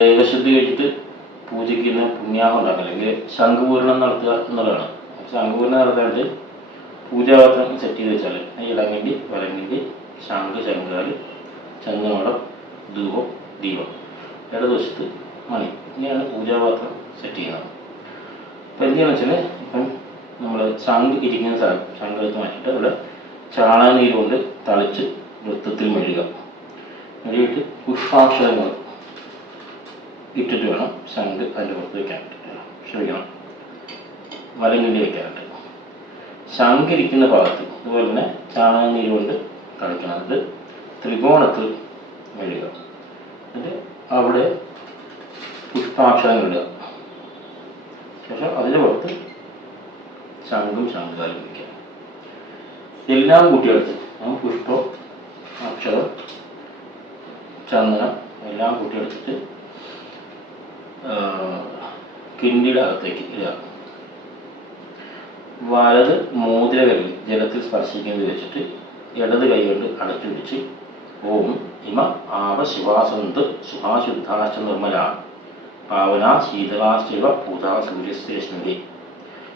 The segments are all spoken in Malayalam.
ദൈവശുദ്ധി കഴിച്ചിട്ട് പൂജയ്ക്കുന്ന പുണ്യാഹം ഉണ്ടാക്കുക അല്ലെങ്കിൽ ശംഖുപൂരണം നടത്തുക എന്നുള്ളതാണ്. ശംഖുപൂരണം നടത്താണ്ട് പൂജാപാത്രം സെറ്റ് ചെയ്ത് വെച്ചാൽ ഇളങ്ങിണ്ടി വലങ്ങിണ്ടി ശംഖ് ശംഖാൽ ചങ്ങനോടം ധൂപം ദീപം. ഇടതുവശത്ത് മണി. ഇങ്ങനെയാണ് പൂജാപാത്രം സെറ്റ് ചെയ്യുന്നത്. അപ്പം എന്ത് ചെയ്യണമെന്ന് വെച്ചാൽ ഇപ്പം നമ്മൾ ശംഖ് ഇരിക്കുന്ന സ്ഥലം ശംഖ് എടുത്ത് മാറ്റിയിട്ട് അവിടെ ചാണകനീര് കൊണ്ട് തളിച്ച് വൃത്തത്തിൽ മെഴുകുക. മെഴുകിയിട്ട് പുഷ്പാക്ഷരങ്ങൾ ഇട്ടിട്ട് വേണം ശംഖ് അതിന്റെ പുറത്ത് വെക്കാനായിട്ട് ക്ഷമിക്കണം വലങ്ങിന്റെ വെക്കാനായിട്ട് ശംഖ് ഭാഗത്ത് അതുപോലെ തന്നെ ചാണകനീര് കൊണ്ട് കളിക്കണം. അത് ത്രികോണത്തിൽ മെഴുക എന്നിട്ട് അവിടെ പുഷ്പാക്ഷരം ഇടുക. ശേഷം അതിന്റെ പുറത്ത് ശംഖും ശങ്കാലും വയ്ക്കുക. എല്ലാം കൂട്ടിയെടുത്ത് നമ്മൾ പുഷ്പം അക്ഷരം ചന്ദനം എല്ലാം കൂട്ടിയെടുത്തിട്ട് കിണ്ടിയുടെ അകത്തേക്ക് ഇടുക. വലത് മോതിരവിരൽ ജലത്തിൽ സ്പർശിക്കുന്നത് വെച്ചിട്ട് ഇടത് കൈ കൊണ്ട് അടച്ചു പിടിച്ച് ഓം ഇമ ആവ ശിവാസന്ത് സുഹാശുദ്ധാശ നിർമ്മല പാവന ശീതളാശിവ പൂതാ സൂര്യശ്രേഷ്ഠി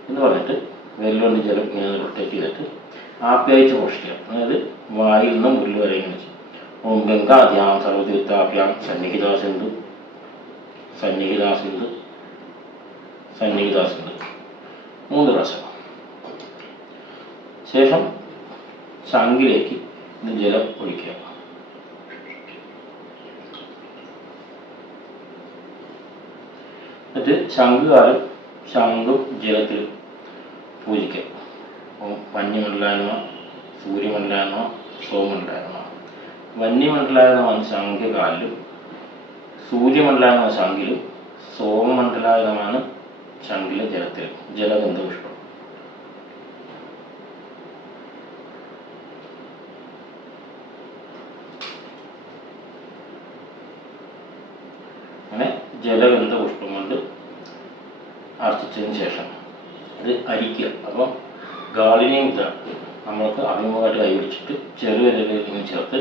എന്ന് പറഞ്ഞിട്ട് വെല്ലുകൊണ്ട് ജലം ഇങ്ങനെ റൊട്ടേറ്റ് ചെയ്തിട്ട് ആപ്യായിച്ച് മോഷ്ടിക്കുക. അതായത് വായിൽ നിന്നും മുരിൽ വരെ ഇങ്ങനെ ഓം ഗംഗാദ്യാം സർവതീർത്ഥാഭ്യാം സന്നിഹിതാസിന്ധു സന്നിഹിതാസിന്ധു സന്നിഹിതാസിന്ധു മൂന്ന് പ്രാവശ്യം. ശേഷം ഇത് ജലം ഒഴിക്കുക. എന്നിട്ട് ശംഖുകാലം ശംഖും ജലത്തിലും പൂജിക്കുക. അപ്പം വന്യമണ്ഡലായ്മ സൂര്യമണ്ഡലായ്മ സോമണ്ഡലായ്മ വന്യമണ്ഡലായ്മ ശംഖുകാലിലും സൂര്യമണ്ഡലാനമ ശങ്കിൽ സോമമണ്ഡലമാണ് ശങ്കിൽ ജലത്തിൽ ജലഗന്ധ പുഷ്പം അങ്ങനെ ജലഗന്ധ പുഷ്പം കൊണ്ട് അർച്ചിച്ചതിന് ശേഷം അത് അരിക്കുക. അപ്പം ഗാളിനെയും ഇതാ നമ്മൾക്ക് അഭിമുഖമായിട്ട് കൈ പിടിച്ചിട്ട് ചെറുവിരലിൽ ഇങ്ങനെ ചേർത്ത്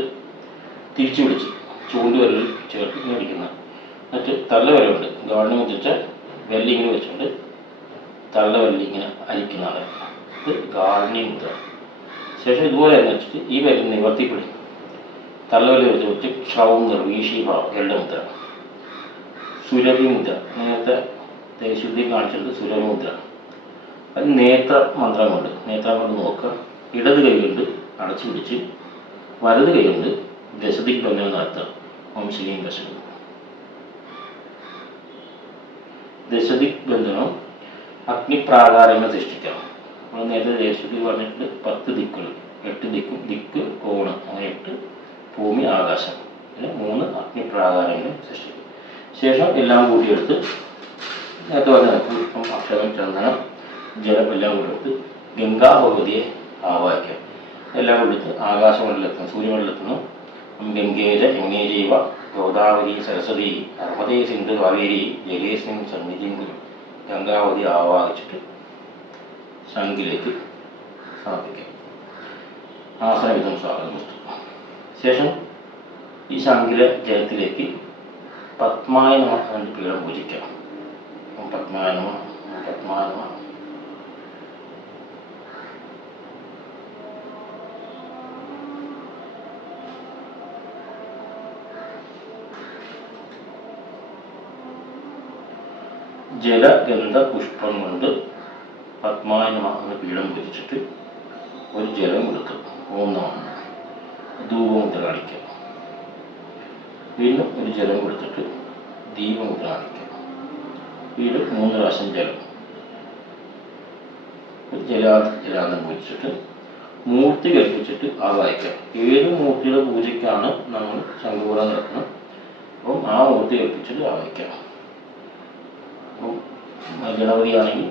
തിരിച്ചു പിടിച്ച് ചൂണ്ടുവിരലിൽ ചേർത്ത് ഇങ്ങനെ അടിക്കുന്ന എന്നിട്ട് തള്ളവിരലുണ്ട് ഗാളിനെ വെല്ലിങ്ങിന് വെച്ചുകൊണ്ട് തള്ളവല്ലി ഇങ്ങനെ അരിക്കുന്നതാണ് ഇത് ഗാർഡനിങ് മുദ്ര ശേഷം ഇതുപോലെ തന്നെ വെച്ചിട്ട് ഈ വിരൽ നിവർത്തിപ്പിടി. തള്ളവല്ലി വെച്ച് വെച്ച് ക്ഷൗം നിർവീഷി ഭാവം ഗരുഡ മുദ്ര. സുരഭി മുദ്ര. നേരത്തെ ദേശുദ്ധി കാണിച്ചത് സുരഭി മുദ്ര. അത് നേത്ര മന്ത്രം കൊണ്ട് നേത്രം കൊണ്ട് നോക്കുക. ഇടത് കൈ അടച്ചു പിടിച്ച് വലത് കൈ കൊണ്ട് ദശദിക് നടത്തുക. ഓം ശ്രീം ദശകം അഗ്നിപ്രാകാരങ്ങൾ സൃഷ്ടിക്കാം നമ്മൾ നേരത്തെ ദേശുദ്ധി പറഞ്ഞിട്ട് പത്ത് ദിക്കുകൾ. എട്ട് ദിക്കും ദിക്ക് കോണ്. അങ്ങനെ എട്ട് ഭൂമി ആകാശം. പിന്നെ മൂന്ന് അഗ്നിപ്രാകാരങ്ങൾ സൃഷ്ടിക്കും. ശേഷം എല്ലാം കൂട്ടിയെടുത്ത് നേരത്തെ പറഞ്ഞ പുഷ്പം അക്ഷരം ചന്ദനം ജലം എല്ലാം കൂടി എടുത്ത് ഗംഗാ ഭഗവതിയെ ആവാഹിക്കാം. എല്ലാം കൂടി എടുത്ത് ആകാശമണ്ഡലത്തുനിന്ന് സൂര്യമണ്ഡലത്തുനിന്ന് ഗംഗേര യമുനേരീവ ഗോദാവരി സരസ്വതി നർമ്മദേ സിന്ധു കാവേരി ജലേസ്മിൻ സന്നിധിയും കുരു ഗംഗാവതി ആവാഹിച്ചിട്ട് ശംഖിലേക്ക് സമർപ്പിക്കാം. ആസനവിധം സ്വാഗതം ശേഷം ഈ ശംഖിലെ ജലത്തിലേക്ക് പത്മായ നമ എന്ന് പീഠം നമ ഓം പത്മായ നമ ഓം പത്മായ നമ ജലഗന്ധ പുഷ്പം കൊണ്ട് പത്മാനമ എന്ന പീഠം ധരിച്ചിട്ട് ഒരു ജലം കൊടുക്കും ധൂപം ധൂപമുദ്ര കാണിക്കാം വീണ്ടും ഒരു ജലം കൊടുത്തിട്ട് ദീപമുദ്ര കാണിക്കാം വീണ്ടും മൂന്ന് പ്രാവശ്യം ജലം. ഒരു ജലാ ജലാന്തം പൂജിച്ചിട്ട് മൂർത്തി കൽപ്പിച്ചിട്ട് ആവാഹിക്കാം ഏത് മൂർത്തിയുടെ പൂജയ്ക്കാണ് നമ്മൾ ശംഖുപുരം നടക്കുന്നത് അപ്പം ആ മൂർത്തി കൽപ്പിച്ചിട്ട് ആ അപ്പം ഗണപതിയാണെങ്കിൽ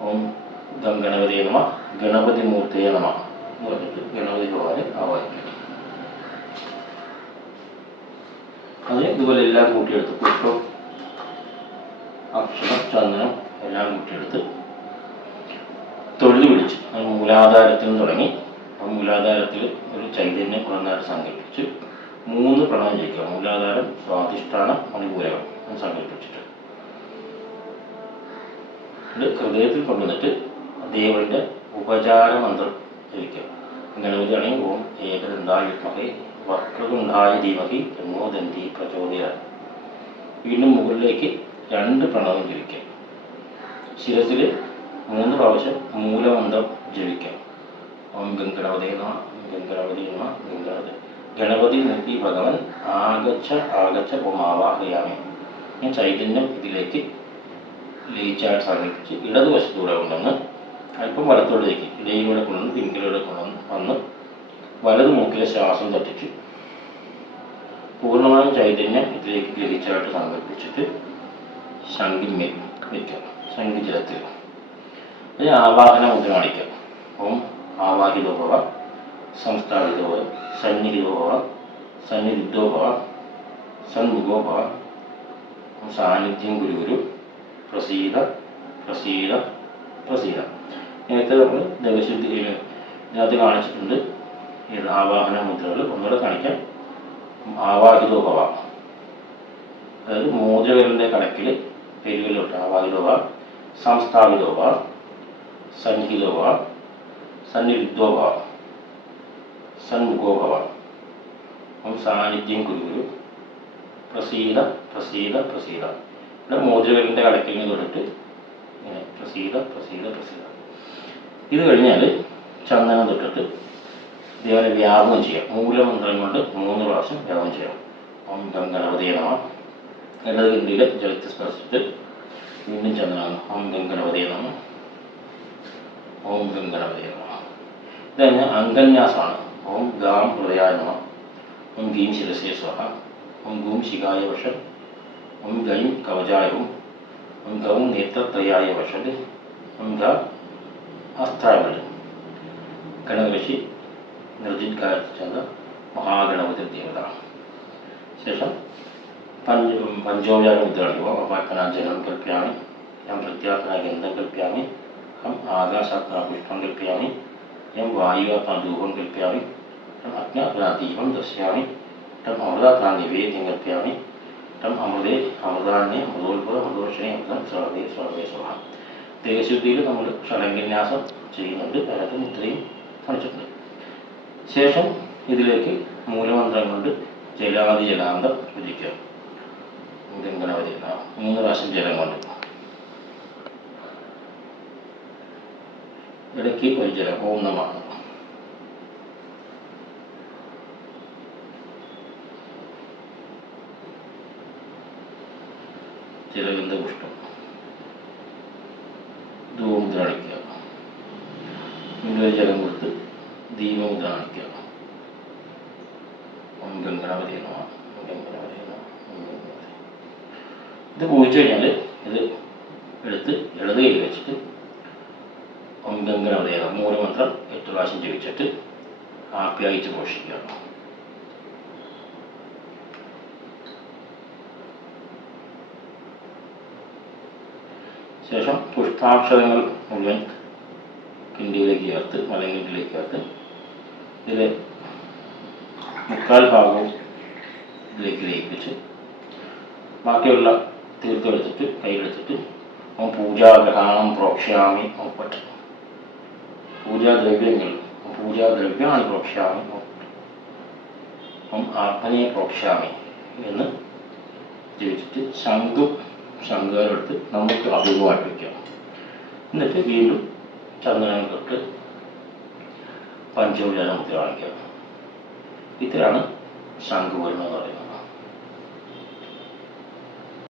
ഓം ഗം ഗണപതി നമ. ഗണപതി മൂർത്തിയെ നമ എന്ന് പറഞ്ഞിട്ട് ഗണപതി ഭഗവാനെ ആവാഹിക്കണം അതിന് ഇതുപോലെ എല്ലാം കൂട്ടിയെടുത്ത് പുഷ്പം അക്ഷരം ചന്ദനം എല്ലാം കൂട്ടിയെടുത്ത് തൊഴിൽ പിടിച്ച് അത് മൂലാധാരത്തിൽ നിന്ന് തുടങ്ങി. ആ മൂലാധാരത്തിൽ ഒരു ചൈതന്യം കുറഞ്ഞാൽ സങ്കല്പിച്ച് മൂന്ന് പ്രണയം ജയിക്കുക. മൂലാധാരം സ്വാധിഷ്ഠാനം അനുകൂലം സങ്കല്പിച്ചിട്ട്. ഇത് ഹൃദയത്തിൽ കൊണ്ടുവന്നിട്ട് ദേവന്റെ ഉപചാര മന്ത്രം ജപിക്കുക ഗണപതിയാണെങ്കിൽ ഓം ഏകദന്തായ വിദ്മഹേ വക്രതുണ്ടായ ധീമഹി എന്നോദന്തി പ്രചോദയ വീണ്ടും മുകളിലേക്ക് രണ്ട് പ്രണവം ജപിക്കാം ശിരസിൽ മൂന്ന് പ്രാവശ്യം മൂലമന്ത്രം ജപിക്കാം ഓം ഗംഗണപതി നമ ഗംഗണപതി നമ ഗംഗണപതി ഗണപതി. മുക്തി ഭഗവൻ ആഗച്ഛ ആഗച്ഛ ഓം ആവാഹയാമി ഞാൻ ചൈതന്യം ഇതിലേക്ക് ലയിച്ചായിട്ട് സങ്കല്പിച്ച് ഇടതുവശത്തൂടെ കൊണ്ടുവന്ന് അല്പം വലത്തോടേക്ക് ഇടയിലൂടെ കൊണ്ടുവന്ന് തിങ്കിലൂടെ കൊണ്ടുവന്ന് വന്ന് വലത് മൂക്കിലെ ശ്വാസം തട്ടിച്ച് പൂർണമായും ചൈതന്യം ഇതിലേക്ക് ഗ്രഹിച്ചായിട്ട് സങ്കല്പിച്ചിട്ട് ശങ്കിന്മേൽ വയ്ക്കുക. ശങ്കി ജലത്തിൽ അതിന് ആവാഹന മുദ്ര കാണിക്കാം ഓം ആവാഹിതോ ഭവ സംസ്ഥാപിതോ ഭവ സന്നിഹിതോ സാന്നിധ്യം ഗുരു ഗുരു പ്രസീത പ്രസീത പ്രസീത. നേരത്തെ നമ്മൾ ദേവശുദ്ധി ഇതിനകത്ത് കാണിച്ചിട്ടുണ്ട്. ഇത് ആവാഹന മുദ്രകൾ. ഒന്നുകൂടെ കാണിക്കാം. ആവാഹിതോഭവ. അതായത് മോതിരവിരലിന്റെ കണക്കിൽ പേരുകളിലോട്ട് ആവാഹിതോഭ സംസ്ഥാപിതോഭ സംസ്ഥാപിതോ സന്നിഗ്ധോഭ സന്നിഹിതോ ഭവ സന്നിരുദ്ധോ ഭവ സന്മുഖോ ഭവ ഓം സാന്നിധ്യം കുരുകുരു പ്രസീത പ്രസീത പ്രസീത. ഇവിടെ മോതിരവിരലിന്റെ കടക്കിൽ നിന്ന് തൊട്ടിട്ട് ഇങ്ങനെ പ്രസീത പ്രസീത പ്രസീത. ഇത് കഴിഞ്ഞാൽ ചന്ദനം തൊട്ടിട്ട് ഇതേപോലെ വ്യാപനം ചെയ്യാം. മൂലമന്ത്രം കൊണ്ട് മൂന്ന് പ്രാവശ്യം വ്യാപനം ചെയ്യാം ഓം ഗം ഗണപതിയെ നമ. ഇടത് കിണ്ടിയിൽ ജലത്തിൽ സ്പർശിച്ചിട്ട് വീണ്ടും ചന്ദനം. ഓം ഗം ഗണപതിയെ നമ. ഓം ഗം ഗണപതിയെ നമ. ഇത് കഴിഞ്ഞാൽ അംഗന്യാസമാണ് ഓം ഗാം ഹൃദയായ നമ. ഓം ഗീം ശിരസേ സ്വഹ. ഓം ഗൂം ശിഖായ വഷം ഓം ഗൈം കവചായവും ഓം ഗൗം നേത്രത്രയായ വഷത് ഓം ഗ അസ്ത്രാവളി ഗണകൃഷി നിർജിത് കാലത്ത് ചെന്ന മഹാഗണപതി ദേവത ശേഷം പഞ്ച പഞ്ചോപചാര മുദ്ര കളിക്കുമ്പോൾ അപാക്കനാജനം കൽപ്യാമി യം പ്രത്യാത്മന ഗന്ധം കൽപ്യാമി ഹം ആകാശാത്മന പുഷ്പം കൽപ്യാമി യം വായുവാത്മന ധൂപം കൽപ്യാമി യം അഗ്നാത്മന ദീപം ദർശയാമി ടം അമൃതാത്മന നിവേദ്യം കൽപ്യാമി ടം അമൃതേ അമൃതാന്യ അമൃതോത്ഭുത അമൃതോഷണി അമൃതം സർവേ സർവേ സ്വഹ തേജശുദ്ധിയിൽ നമ്മൾ ക്ഷണവിന്യാസം ചെയ്യുന്നുണ്ട്. അതിനകത്ത് മുദ്രയും കാണിച്ചിട്ടുണ്ട് ശേഷം ഇതിലേക്ക് മൂലമന്ത്രം കൊണ്ട് ജലാതി ജലാന്തം ഉദിക്കുക ഗംഗണപതി മൂന്ന് പ്രാവശ്യം ജലം കൊണ്ട്. ഇടയ്ക്ക് ഒരു ജലം. ഓം നമ. ജലഗന്ധ പുഷ്പം ധൂമുദ്ര വീണ്ടും ഒരു ജലം കൊടുത്ത് ദീപമുദ്ര കാണിക്കുക. ഇത് പൂജിച്ചു കഴിഞ്ഞാൽ ഇത് എടുത്ത് ഇടത് കയ്യിൽ വെച്ചിട്ട് ഗംഗണപതി മന്ത്രം മൂലമന്ത്രം എട്ട് പ്രാവശ്യം ജപിച്ചിട്ട് ആപ്യായിച്ച് പോഷിക്കുക. ശേഷം ഒന്ന് കിണ്ടിയിലേക്ക് ചേർത്ത് മലങ്കിണ്ടിയിലേക്ക് ചേർത്ത്. ഇതിൽ മുക്കാൽ ഭാഗവും ഇതിലേക്ക് ലയിപ്പിച്ച് ബാക്കിയുള്ള തീർത്തെടുത്തിട്ട് കയ്യിലെടുത്തിട്ട് ഓം പൂജാഗ്രഹാണം പ്രോക്ഷ്യാമി ഒപ്പറ്റ് പൂജാദ്രവ്യങ്ങൾ പൂജാദ്രവ്യമാണ് പ്രോക്ഷ്യാമി ഓം ആത്മനെ പ്രോക്ഷ്യാമി എന്ന് ജപിച്ചിട്ട് ശംഖും ശംഖുകാരെടുത്ത് നമുക്ക് അഭിമുഖമായിട്ട് വയ്ക്കാം എന്നിട്ട് വീണ്ടും ചന്ദനം തൊട്ട് പഞ്ചോപചാരം മുദ്ര കാണിക്കുക ഇത്രയാണ് ശംഖുപൂരണം എന്ന് പറയുന്നത്.